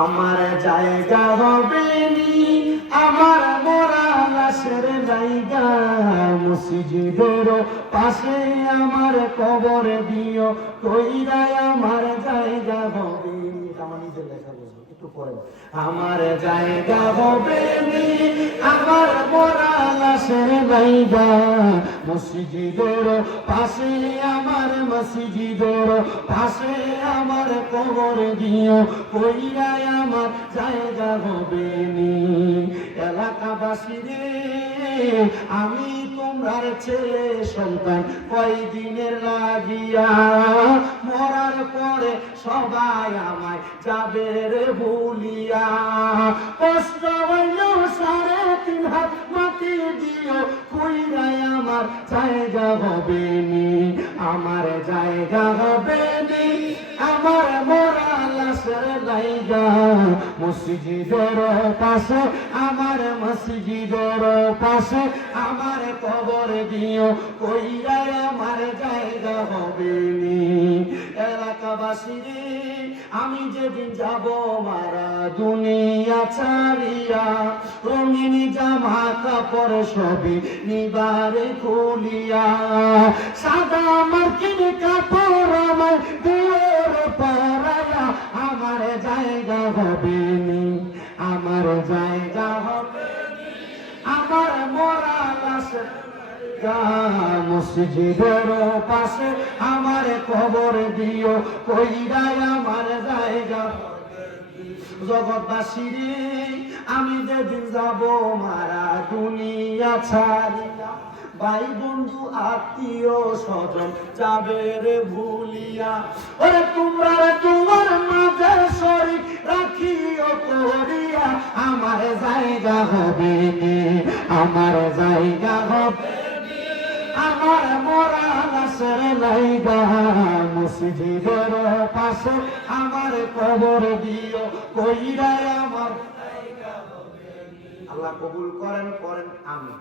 আমার জায়গা হবে নি, আমার মরা লাশের জায়গা মসজিদের পাশে আমার কবর দিও, কইরাই আমার জায়গা হবে নি। আমার নিজের লেখা বলবো, একটু পরে। আমার জায়গা হবে নি, আমার মরা লাশের জায়গা মসজিদের পাশে আমার মসজিদের পাশে আমার কবর দিও, কইরাই আমার জায়গা হবে নি। এলাকাবাসী রে, আমি তোমরার ছেলে সন্তান, কয়দিনের লাগিয়া মরার পরে সবাই আমায় যাবে রে ভুলিয়া। কষ্ট হইল 3.5 হাত মাটি দিও, কইরাই আমার জায়গা হবে নি, আমার জায়গা হবে নি, আমার মরা লাশের জায়গা মসজিদের পাশে আমার মসজিদের পাশে আমার কবর দিও, কইরাই আমার জায়গা হবে নি। এলাকাবাসী রে, আমি যেদিন যাব মারা দুনিয়া ছাড়িয়া, রঙিন জামা কাপড় সবই নিবারে খুলিয়া, সাদা মার্কিন কাপড় আমার দিওর পরায়া, আমার জায়গা হবে নি, আমার জায়গা হবে নি, আমার মরা লাশের মসজিদের পাশে আমার কবর দিও, কইরাই আমার জায়গা। জগৎবাসী রে, আমি যেদিন যাব মারা দুনিয়া ছাড়িয়া, ভাই বন্ধু আত্মীয় স্বজন যাবে রে ভুলিয়া, ওরে তোমরা তোমার মাঝে শরীক রাখিও করিয়া, আমার জায়গা হবে নি, আমার জায়গা হবে নি, আমার মরা লাশের জায়গা মসজিদের পাশে আমার কবর দিও, কইরাই আমার জায়গা হবে নি। আল্লাহ কবুল করেন, করেন, আমিন।